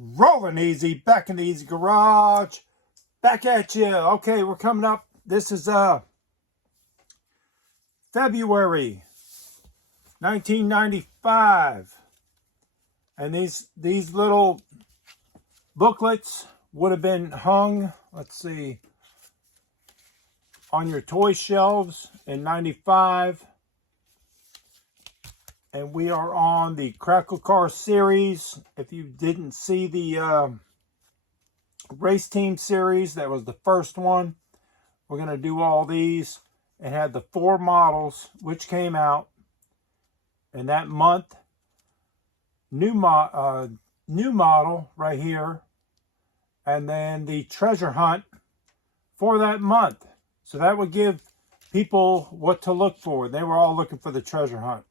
Rolling easy, back in the easy garage, back at you. Okay, we're coming up. This is February 1995, and these little booklets would have been hung, let's see, on your toy shelves in 95. And we are on the Crackle Car series. If you didn't see the race team series, that was the first one. We're going to do all these. It had the 4 models which came out in that month. New model right here. And then the treasure hunt for that month. So that would give people what to look for. They were all looking for the treasure hunt.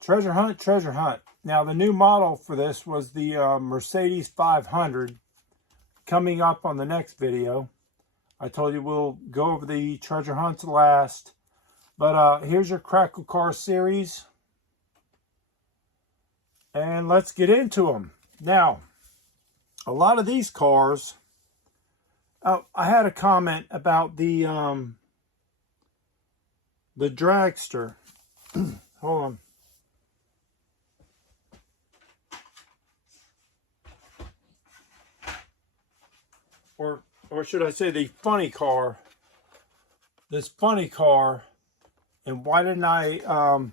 Treasure hunt, treasure hunt. Now, the new model for this was the Mercedes 500, coming up on the next video. I told you we'll go over the treasure hunts last. But here's your Crackle Car series. And let's get into them. Now, a lot of these cars, I had a comment about the dragster. Hold on. Or should I say the funny car? This funny car. And why didn't I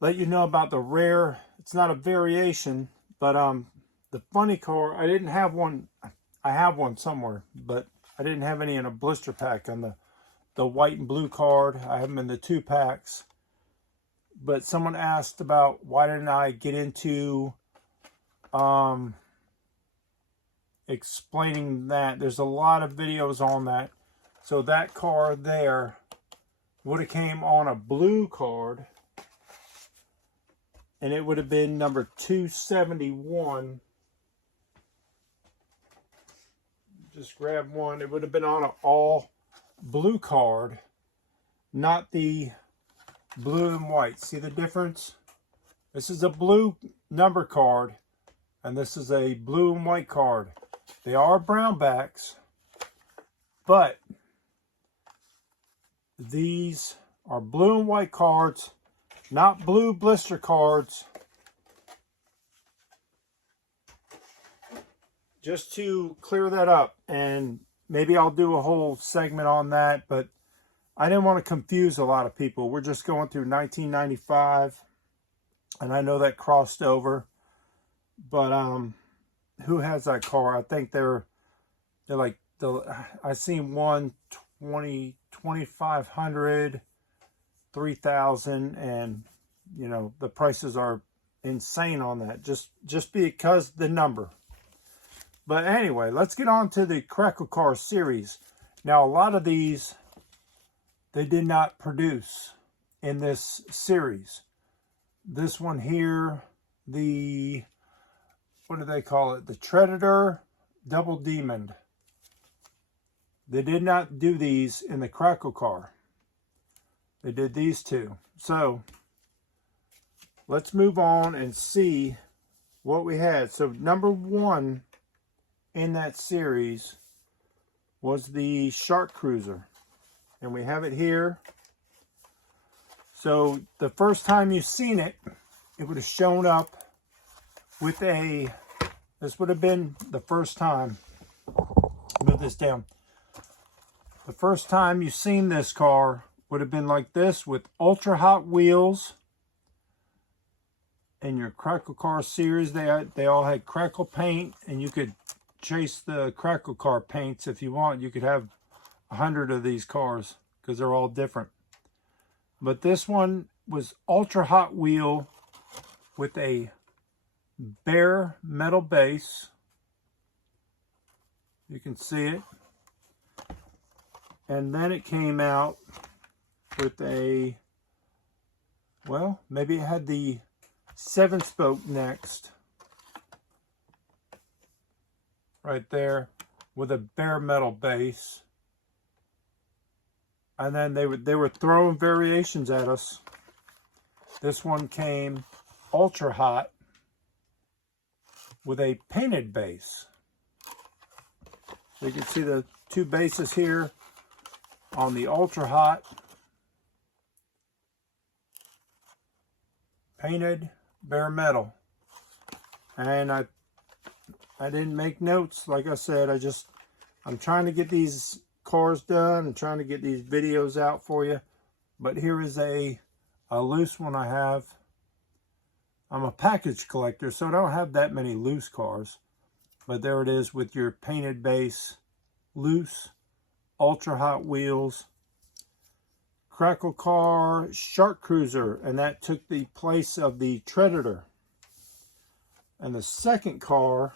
let you know about the rare? It's not a variation, but the funny car. I didn't have one. I have one somewhere, but I didn't have any in a blister pack on the white and blue card. I have them in the 2 packs. But someone asked about why didn't I get into explaining that. There's a lot of videos on that. So that car there would have came on a blue card, and it would have been number 271. Just grab one. It would have been on an all blue card, not the blue and white. See the difference? This is a blue number card, and this is a blue and white card. They are brown backs, but these are blue and white cards, not blue blister cards. Just to clear that up, and maybe I'll do a whole segment on that, but I didn't want to confuse a lot of people. We're just going through 1995, and I know that crossed over, but who has that car? I think they're like I seen one 2,500, 3,000, and you know the prices are insane on that. Just because the number. But anyway, let's get on to the Crackle Car series. Now, a lot of these they did not produce in this series. This one here, what do they call it? The Treader Double Demon. They did not do these in the Crackle Car. They did these 2. So, let's move on and see what we had. So, number 1 in that series was the Shark Cruiser. And we have it here. So, the first time you've seen it, it would have shown up with this would have been the first time. Move this down. The first time you've seen this car would have been like this with ultra hot wheels. In your Crackle Car series, they all had crackle paint, and you could chase the Crackle Car paints if you want. You could have 100 of these cars because they're all different. But this one was ultra hot wheel with a bare metal base. You can see it. And then it came out with a, well, maybe it had the 7-spoke next. Right there with a bare metal base. And then they were throwing variations at us. This one came ultra hot. with a painted base. So you can see the two bases here on the Ultra Hot. Painted bare metal. And I didn't make notes, like I said. I'm trying to get these cars done and trying to get these videos out for you. But here is a loose one I have. I'm a package collector, so I don't have that many loose cars. But there it is with your painted base, loose, Ultra Hot Wheels, Crackle car, Shark Cruiser, and that took the place of the Predator. And the second car,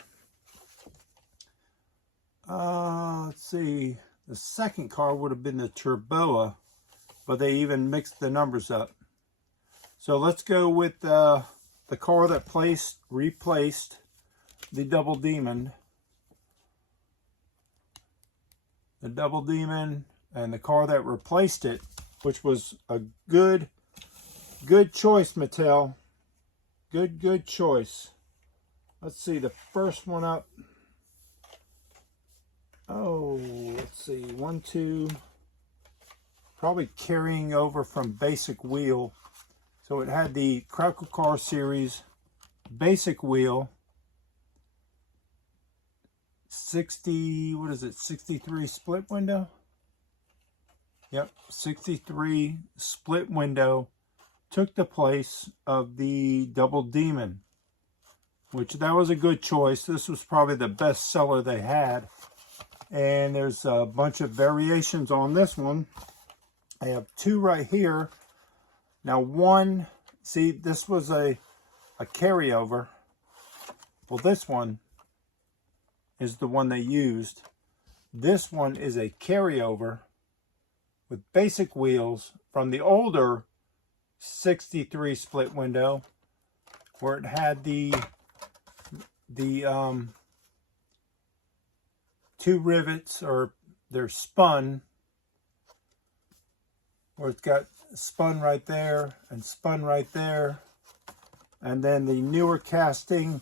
let's see, the second car would have been the Turboa, but they even mixed the numbers up. So let's go with the car that replaced the Double Demon. The Double Demon, and the car that replaced it, which was a good choice, Mattel. Good choice. Let's see, the first one up. Oh, let's see, 1, 2. Probably carrying over from Basic Wheel. So it had the Krackle Car Series Basic Wheel. 63 split window? Yep, 63 split window took the place of the Double Demon, which that was a good choice. This was probably the best seller they had. And there's a bunch of variations on this one. I have two right here. Now one, see, this was a carryover. Well, this one is the one they used. This one is a carryover with basic wheels from the older 63 split window, where it had the two rivets, or they're spun, where it's got spun right there and spun right there. And then the newer casting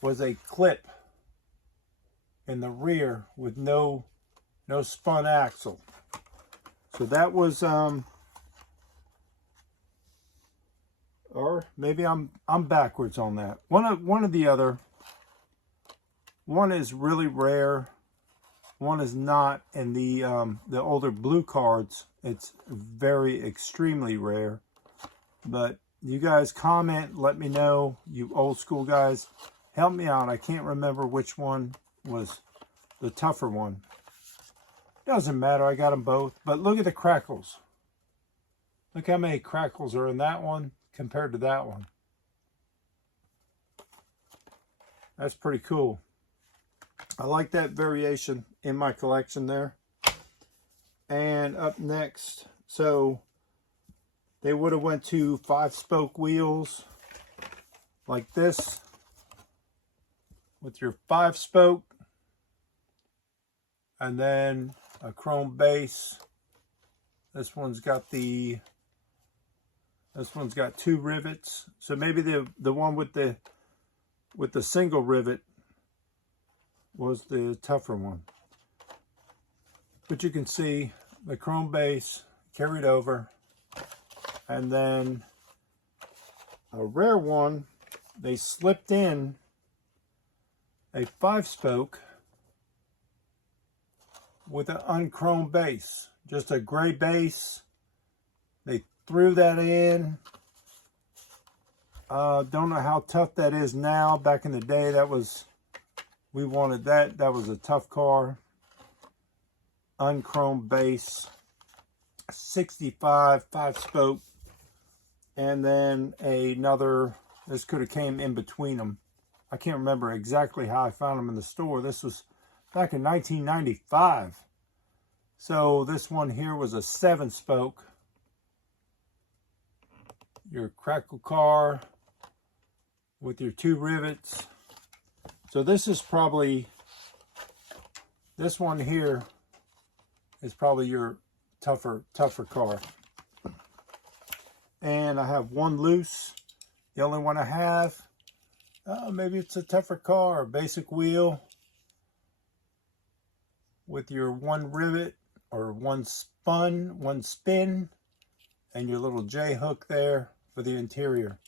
was a clip in the rear with no spun axle. So that was or maybe I'm backwards on that. One of the other. One is really rare. One is not. In the older blue cards, it's very extremely rare. But you guys comment, let me know. You old school guys, help me out. I can't remember which one was the tougher one. Doesn't matter, I got them both. But look at the crackles. Look how many crackles are in that one compared to that one. That's pretty cool. I like that variation in my collection there. And up next, so they would have went to 5-spoke wheels like this with your 5-spoke, and then a chrome base. This one's got two rivets. So maybe the one with the single rivet was the tougher one. But you can see the chrome base carried over. And then a rare one, they slipped in a 5-spoke with an unchromed base. Just a gray base. They threw that in. Don't know how tough that is now. Back in the day, we wanted that. That was a tough car. Unchromed base. 65 5-spoke. And then another, this could have came in between them. I can't remember exactly how I found them in the store. This was back in 1995. So this one here was a 7-spoke. Your Crackle car with your 2 rivets. So this is probably, this one here is probably your tougher car. And I have one loose. The only one I have. Maybe it's a tougher car, a basic wheel with your one rivet or one spin, and your little J hook there for the interior.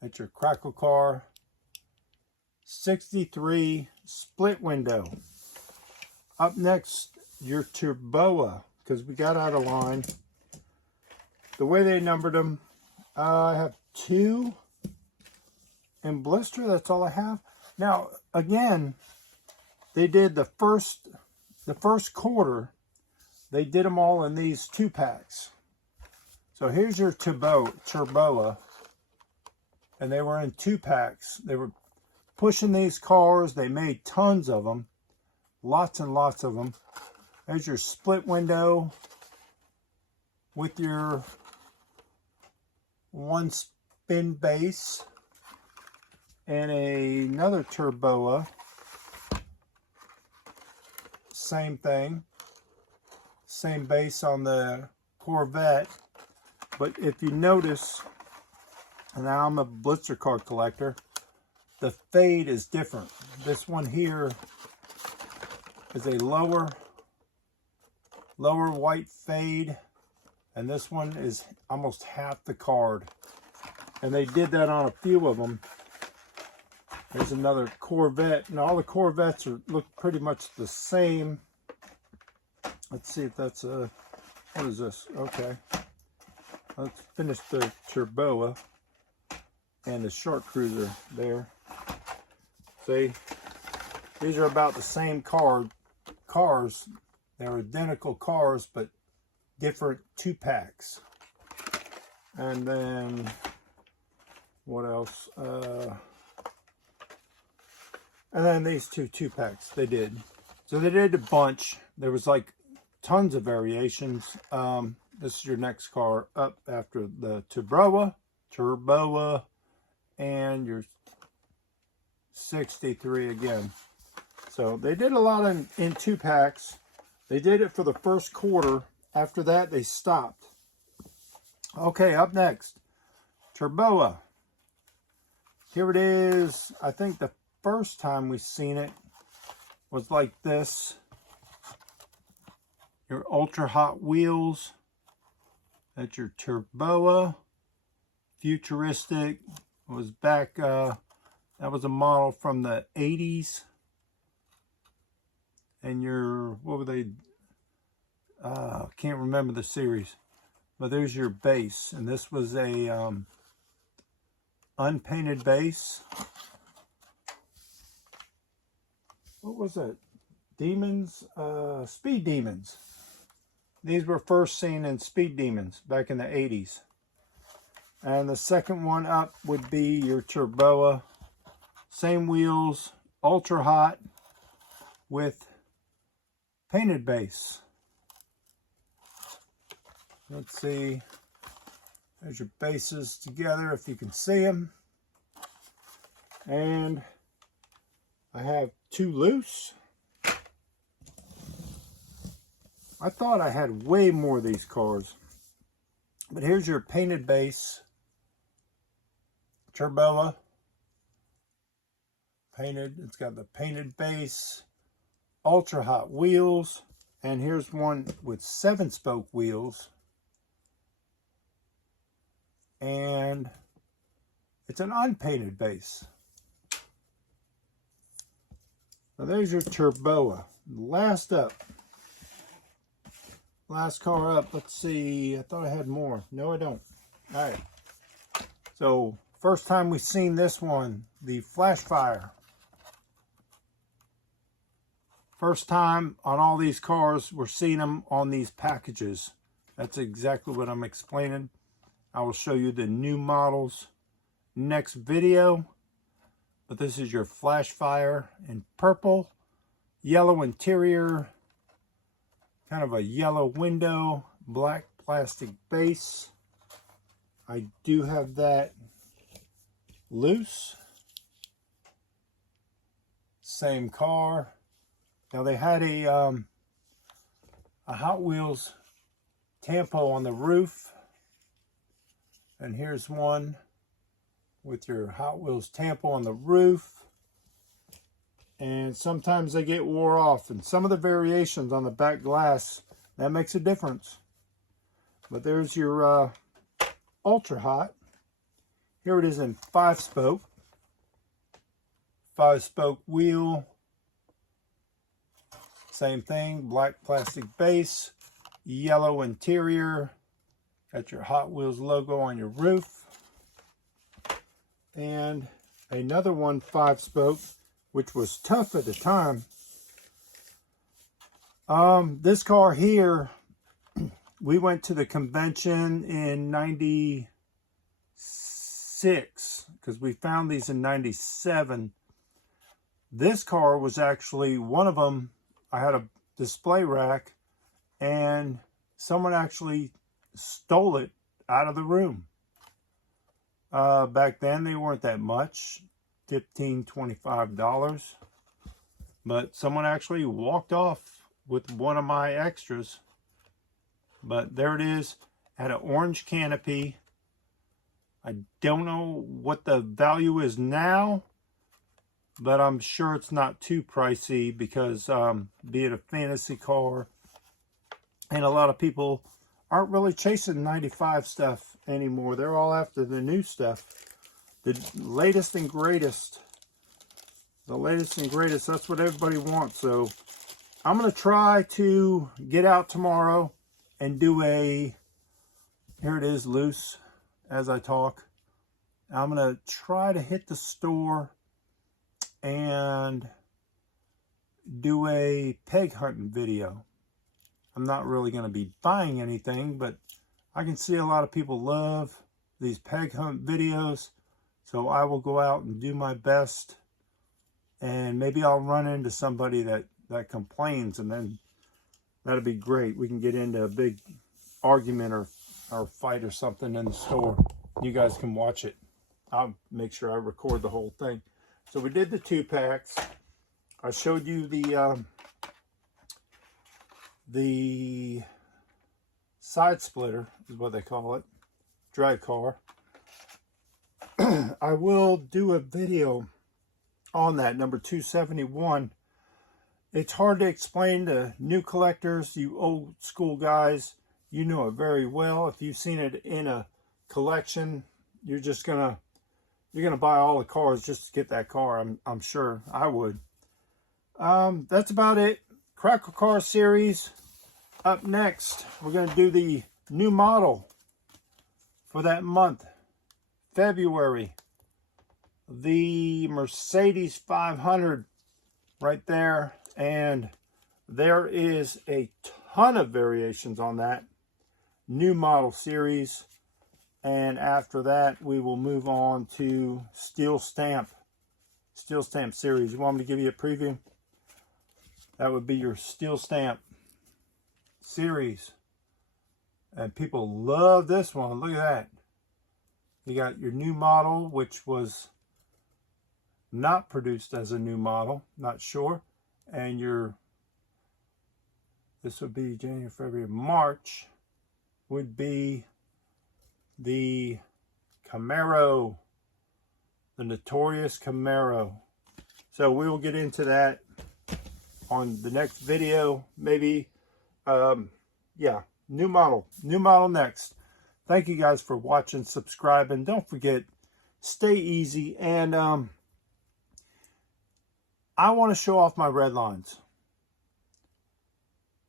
That's your Krackle car. 63 split window. Up next, your Turboa, because we got out of line. The way they numbered them, I have 2 in blister. That's all I have. Now, again, they did the first quarter. They did them all in these 2-packs. So here's your Turboa, and they were in 2-packs. They were pushing these cars. They made tons of them, lots and lots of them. There's your split window with your one spin base and another Turboa. Same thing, same base on the Corvette. But if you notice, and now I'm a blister card collector, the fade is different. This one here is a lower white fade, and this one is almost half the card. And they did that on a few of them. There's another Corvette, and all the Corvettes look pretty much the same. Let's see if that's a, what is this? Okay. Let's finish the Turboa and the Shark Cruiser there. See, these are about the same cars. They're identical cars, but different 2-packs. And then, what else? And then these 2-packs they did. So they did a bunch. There was like tons of variations. This is your next car up after the Turboa, and your 63 again. So they did a lot in 2-packs. They did it for the first quarter. After that, they stopped. Okay, up next, Turboa. Here it is. I think the first time we seen it was like this. Your ultra hot wheels. That's your Turboa. Futuristic. It was back, that was a model from the 80s. And your, what were they? Can't remember the series. But there's your base. And this was a unpainted base. What was it? Demons? Speed Demons. These were first seen in Speed Demons back in the 80s. And the second one up would be your Turboa. Same wheels, ultra hot with painted base. Let's see. There's your bases together if you can see them. And I have 2 loose. I thought I had way more of these cars. But here's your painted base. Turboa. Painted. It's got the painted base. Ultra hot wheels. And here's one with 7-spoke wheels. And it's an unpainted base. Now there's your Turboa. Last up. Last car up. Let's see. I thought I had more. No, I don't. All right. So first time we've seen this one, the Flashfire. First time on all these cars, we're seeing them on these packages. That's exactly what I'm explaining. I will show you the new models next video. But this is your Flashfire in purple, yellow interior, kind of a yellow window, black plastic base. I do have that loose. Same car. Now they had a Hot Wheels tampo on the roof. And here's one with your Hot Wheels tampo on the roof. And sometimes they get wore off. And some of the variations on the back glass, that makes a difference. But there's your Ultra Hot. Here it is in 5-spoke. 5-spoke wheel. Same thing, black plastic base, yellow interior. Got your Hot Wheels logo on your roof. And another one 5-spoke, which was tough at the time. This car here, we went to the convention in 96 because we found these in 97. This car was actually one of them. I had a display rack and someone actually stole it out of the room. Back then they weren't that much, $15, $25, but someone actually walked off with one of my extras. But there it is, had an orange canopy. I don't know what the value is now, but I'm sure it's not too pricey because being a fantasy car, and a lot of people aren't really chasing 95 stuff anymore. They're all after the new stuff, the latest and greatest. The latest and greatest, that's what everybody wants. So I'm going to try to get out tomorrow and do a, here it is loose as I talk. I'm going to try to hit the store and do a peg hunting video. I'm not really going to be buying anything, but I can see a lot of people love these peg hunt videos. So I will go out and do my best, and maybe I'll run into somebody that complains, and then that'd be great. We can get into a big argument or fight or something in the store. You guys can watch it. I'll make sure I record the whole thing. So we did the 2-packs. I showed you the side splitter is what they call it, drag car. I will do a video on that, number 271. It's hard to explain to new collectors. You old school guys, you know it very well. If you've seen it in a collection, you're gonna buy all the cars just to get that car. I'm sure I would. That's about it. Krackle Car series. Up next, we're going to do the new model for that month, February. The Mercedes 500 right there. And there is a ton of variations on that new model series. And after that, we will move on to Steel Stamp series. You want me to give you a preview? That would be your Steel Stamp series. And people love this one. Look at that. You got your new model, which was not produced as a new model, not sure. And this would be January, February, March, would be the Camaro, the notorious Camaro. So we will get into that on the next video, maybe. Yeah, new model next. Thank you guys for watching, subscribing. Don't forget, stay easy. And I want to show off my red lines.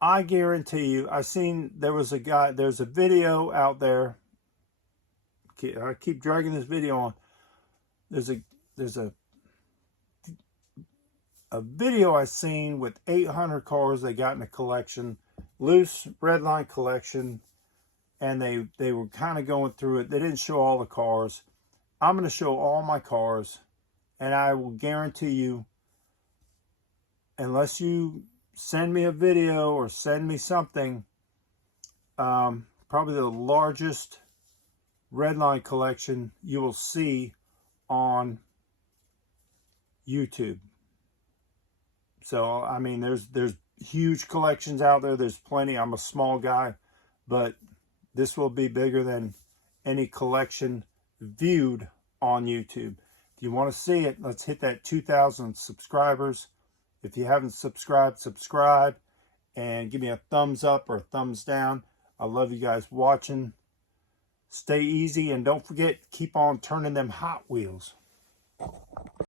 I guarantee you, there's a video out there. I keep dragging this video on. There's a video I seen with 800 cars they got in a collection, loose red line collection, and they were kind of going through it. They didn't show all the cars. I'm going to show all my cars, and I will guarantee you, unless you send me a video or send me something, probably the largest red line collection you will see on YouTube. So I mean, there's huge collections out there. There's plenty. I'm a small guy, but this will be bigger than any collection viewed on YouTube. If you want to see it, let's hit that 2,000 subscribers. If you haven't subscribed, subscribe and give me a thumbs up or a thumbs down. I love you guys watching. Stay easy and don't forget, keep on turning them Hot Wheels.